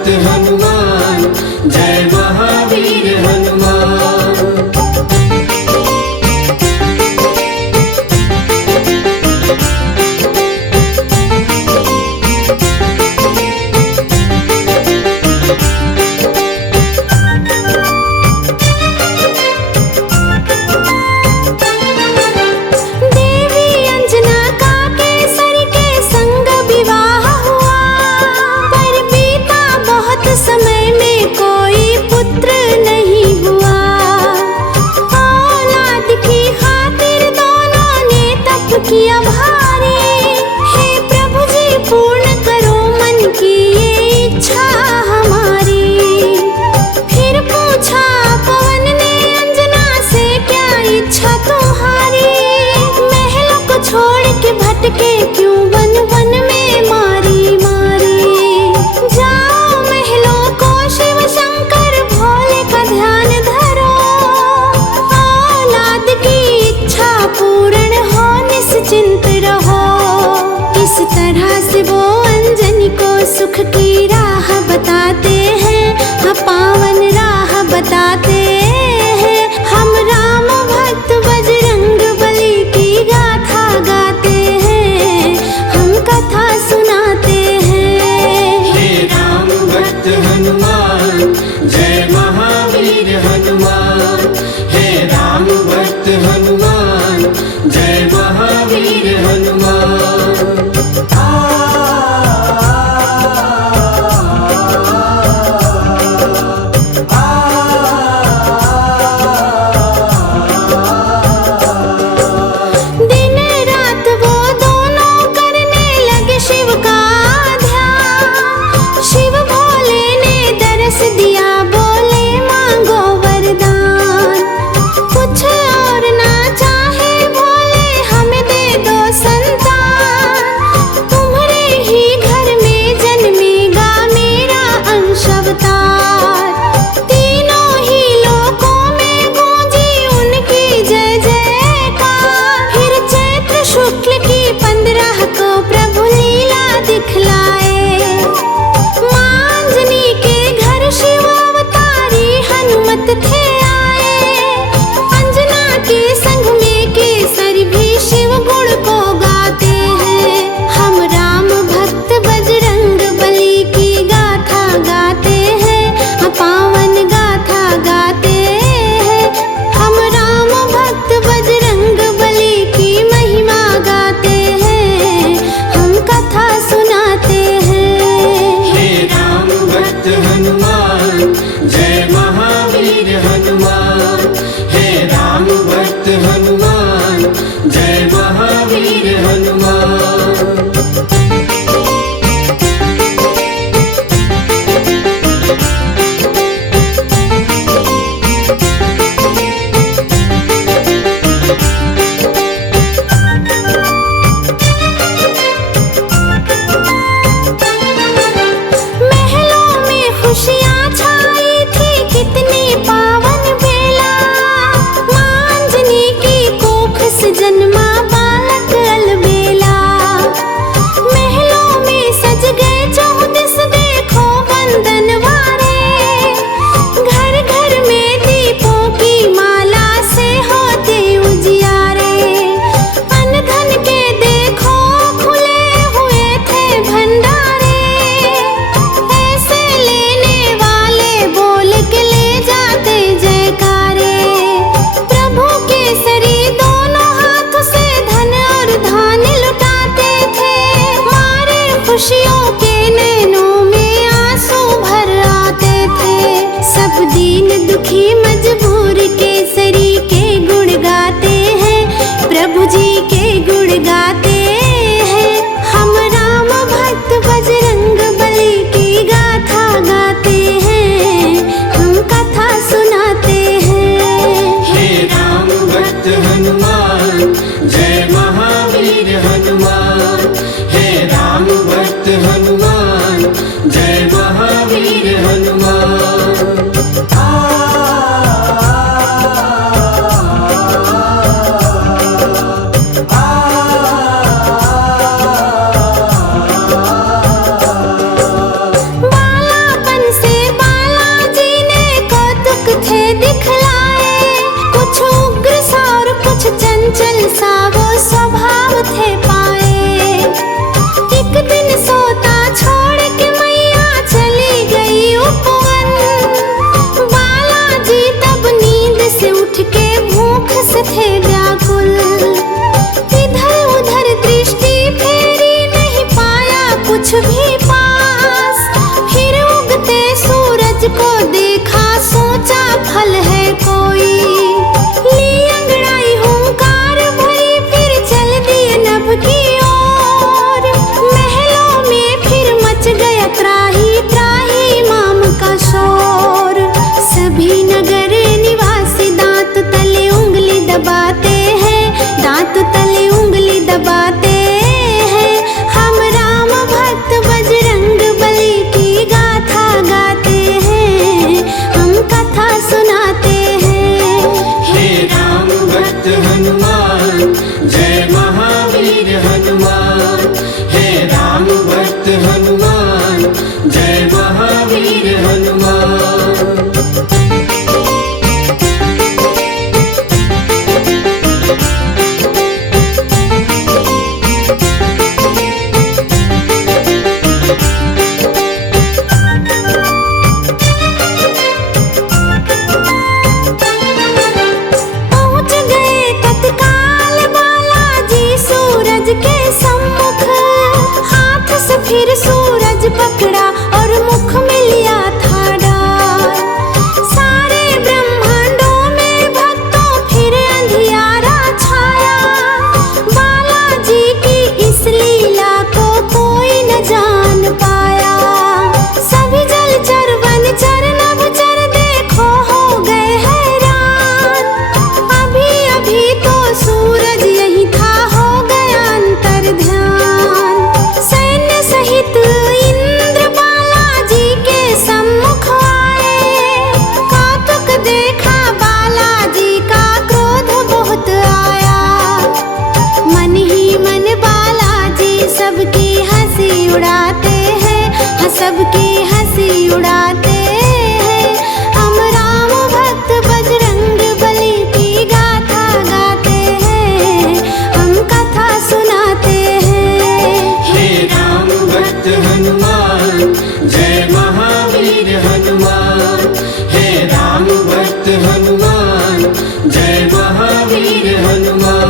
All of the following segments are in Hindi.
भक्त हनुमान, जय महावीर हनुमान। समय हंसी उड़ाते हैं। हम राम भक्त बजरंग बली की गाथा गाते हैं, हम कथा सुनाते हैं। हे राम भक्त हनुमान, जय महावीर हनुमान। हे राम भक्त हनुमान, जय महावीर हनुमान।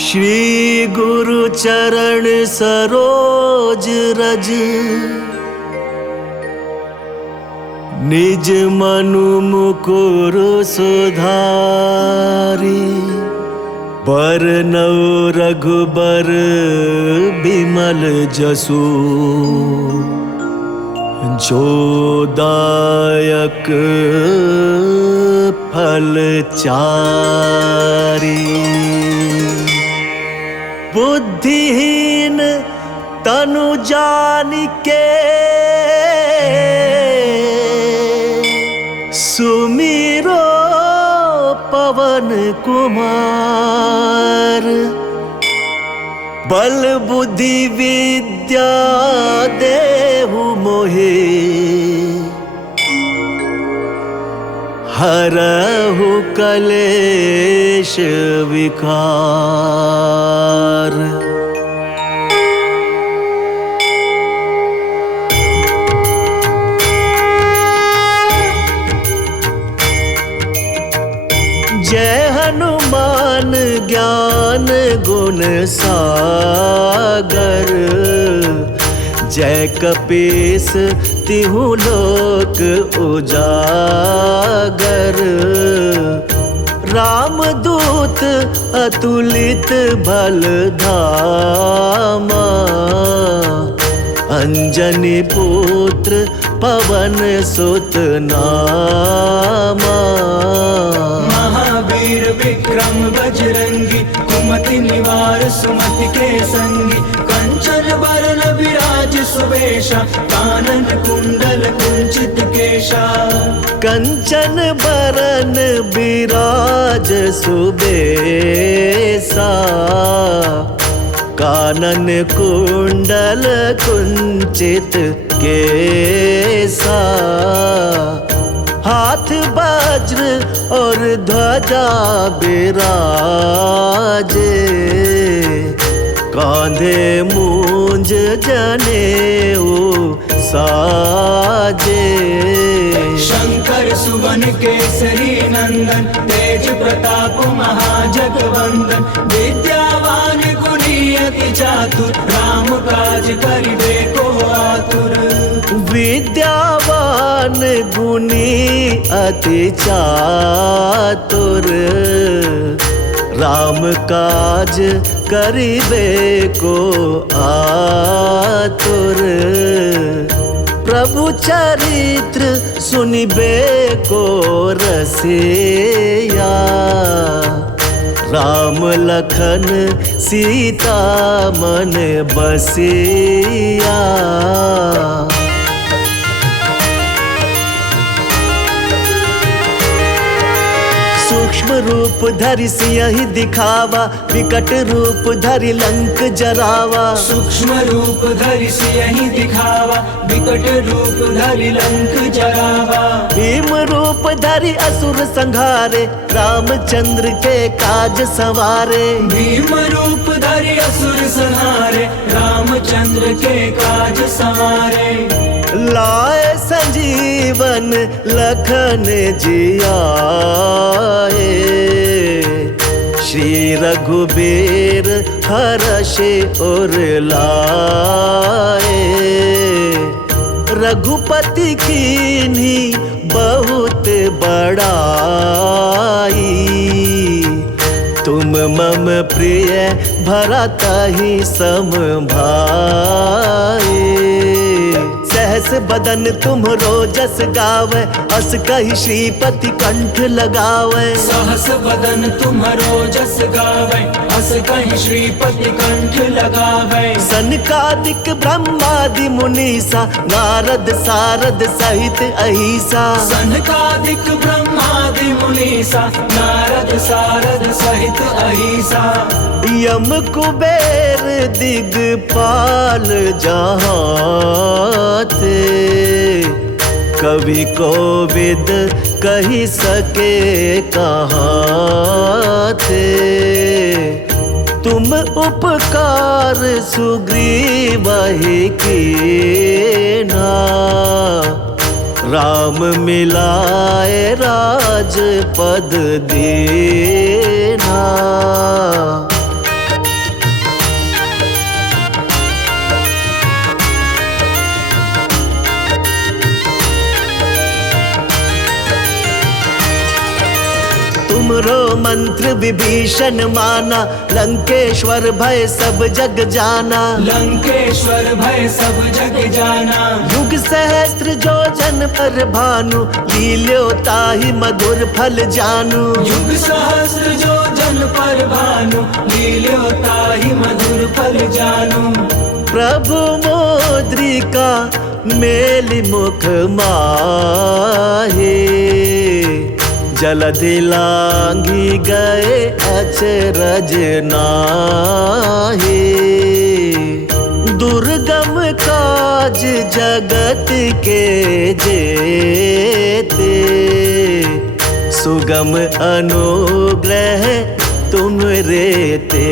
श्री गुरु चरण सरोज रज, निज मनु मुकुर सुधारी। बरनौ रघुबर बिमल जसु, जो दायक फल चारी। बुद्धिहीन तनु जानिके, सुमिरो पवन कुमार। बल बुद्धि विद्या देहु मोहे, हरहु कलेश विकार। जय हनुमान ज्ञान गुण सागर, जय कपीस तिहु लोक उजागर। रामदूत अतुलित बल धामा, अंजनी पुत्र पवन सुत नामा। महावीर विक्रम बजरंगी, कुमति निवार सुमति के संगी। कंचन बरन विराज सुबेशा, कानन कुंडल कुंचित केशा। कंचन बरन विराज सुबेशा, कानन कुंडल कुंचित केसा। हाथ वज्र और ध्वजा बिराजे, कांधे मूंज जनेऊ साजे। शंकर सुवन केसरी नंदन, तेज प्रताप महाजगवंदन। विद्यावान गुणी अति चातुर, राम काज करिबे को आतुर। विद्यावान गुणी अति चातुर, राम काज करिबे को आतुर। प्रभु चरित्र सुनिबे को रसिया, राम लखन सीता मन बसिया। सूक्ष्म रूप धरि सियहि दिखावा, विकट रूप धरि लंक जरावा। सूक्ष्म रूप धरि सियहि दिखावा, विकट रूप धरि लंक जरावा। भीम रूप धरि असुर संहारे, रामचंद्र के काज सवारे। भीम रूप धरि असुर संहारे, रामचंद्र के काज सवारे। लाए संजीवन लखन जियाए, श्री रघुबीर हरषि उर लाए। रघुपति कीन्ही बहुत बड़ाई, तुम मम प्रिय भरतहि सम भाई। सहस बदन तुम्हरो जस गावे, अस कहि श्रीपति कंठ लगावे। सहस बदन तुम्हरो जस गावे, अस कहि श्रीपति कंठ लगावे। सनकादिक ब्रह्मादि मुनीसा, नारद सारद सहित अहिसा। सनकादिक ब्रह्मादि मुनीसा, नारद सारद सहित अहिसा। यम कुबेर दिगपाल जहाँ थे, कवि कोविद कही सके कहाँ थे। तुम उपकार सुग्रीव ही कीन्हा, राम मिलाए राज पद देना। तुमरो मंत्र विभीषण माना, लंकेश्वर भय सब जग जाना। लंकेश्वर भय सब जग जाना। युग सहस्त्र जो जन पर भानु, लील्यो ताहि मधुर फल जानू। युग सहस्त्र जो जन पर भानु, लील्यो ताहि मधुर फल जानू। प्रभु मुद्रिका मेलि मुख माहे, जलधि लांघी गए अचरज नाहि। दुर्गम काज जगत के जेते, सुगम अनुग्रह तुम रे ते।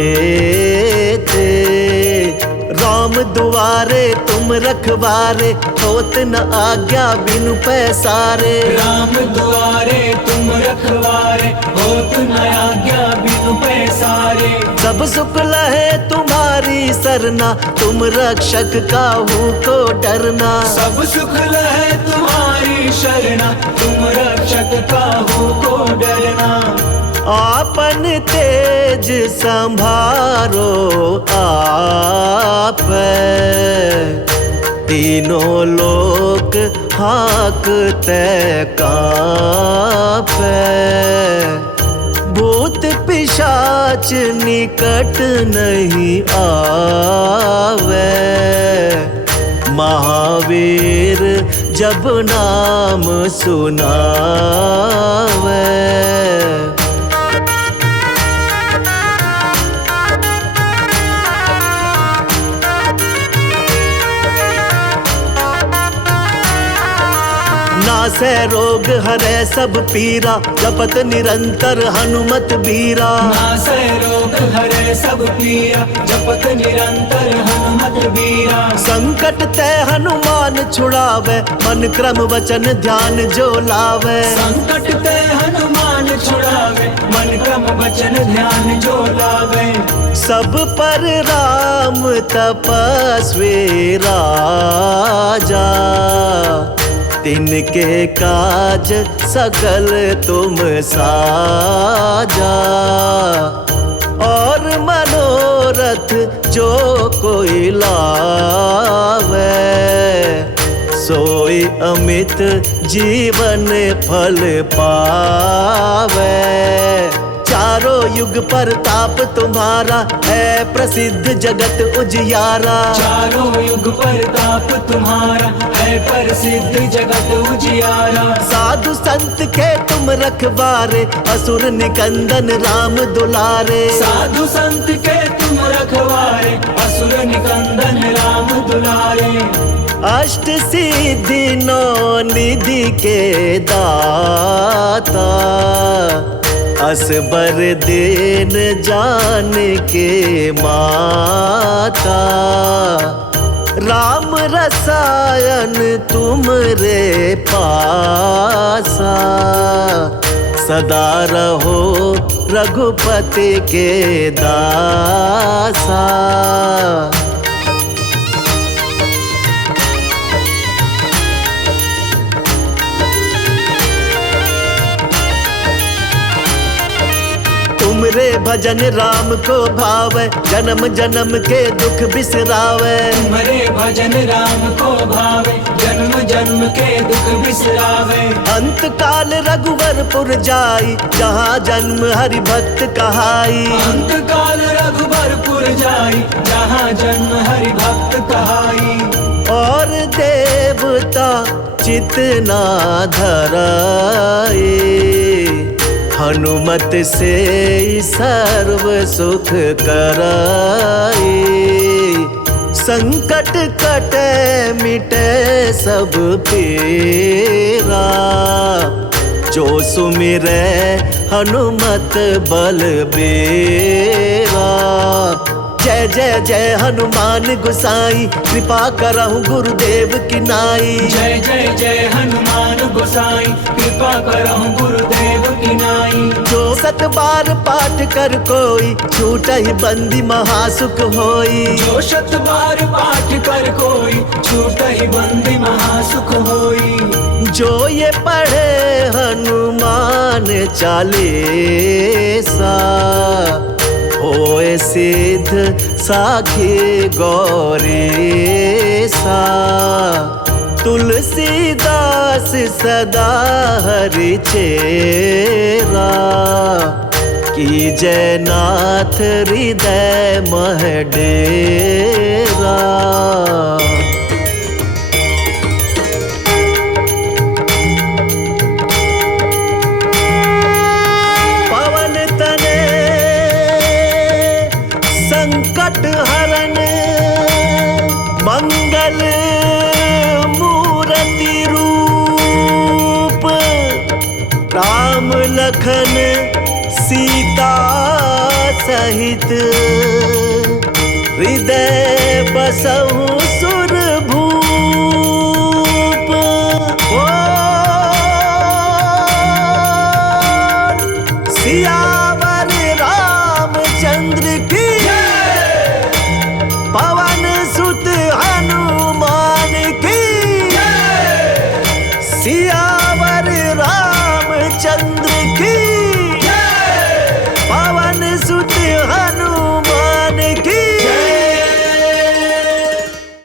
राम दुआरे तुम रखवारे, होत न आज्ञा बिनु पैसारे। राम दुआरे तुम रखवारे, होत न आज्ञा बिनु पैसारे। सब सुख लहे तुम्हारी सरना, तुम रक्षक काहू को डरना। सब सुख लहे तुम्हारी शरणा, तुम रक्षक काहू को डरना। आपन तेज संभारो आप, तीनों लोक हाकते कांपे। भूत पिशाच निकट नहीं आवे, महावीर जब नाम सुनावे। नासै रोग हरै सब पीरा, जपत निरंतर हनुमत बीरा। नासै रोग हरै सब पीरा, जपत निरंतर हनुमत बीरा। संकट ते हनुमान छुड़ावे, मन क्रम वचन ध्यान जो लावे। संकट ते हनुमान छुड़ावे, मन क्रम वचन ध्यान जो लावे। सब पर राम तपस्वी राजा, तिनके काज सकल तुम साजा। और मनोरथ जो कोई लावे, सोई अमित जीवन फल पावे। चारों युग प्रताप तुम्हारा, है प्रसिद्ध जगत उजियारा। चारों युग प्रताप तुम्हारा, है प्रसिद्ध जगत उजियारा। साधु संत के तुम रखवारे, असुर निकंदन राम दुलारे। साधु संत के तुम रखवारे, असुर निकंदन राम दुलारे। अष्ट सिद्धि नौ निधि के दाता, असबर देन जान के माता। राम रसायन तुम रे पासा, सदा रहो रघुपति के दासा। तुमरे भजन राम को भावे, जन्म जन्म के दुख बिसरावे। तुम्हारे भजन राम को भावे, जन्म जन्म के दुख बिसरावे। अंत काल रघुवरपुर जाई, जहाँ जन्म हरि भक्त कहाई। अंत काल रघुवरपुर जाई, जहाँ जन्म हरि भक्त कहाई। और देवता चितना धराए, हनुमत से सर्व सुख कराए। संकट कटे मिटे सब पीरा, जो सुमिरै हनुमत बलबीरा। जय जय जय हनुमान गोसाई, कृपा करहु गुरुदेव की नाई। जय जय जय हनुमान गोसाई, कृपा करहु गुरुदेव की नाई। जो 7 बार पाठ कर कोई, छूटहि बंदी महासुख होई। जो 7 बार पाठ कर कोई, छूटहि बंदी महासुख होई। जो ये पढ़े हनुमान चालीसा, होए सिद्ध साखी गौरीसा। तुलसीदास सदा हरि चेरा, कीजय नाथ हृदय मह डेरा। संकट हरन मंगल मूर्ति रूप, राम लखन सीता सहित, हृदय बसहु सुर भूप। सियावर रामचंद्र की, पवन सुत हनुमान की। सियावर रामचंद्र की, पवन सुत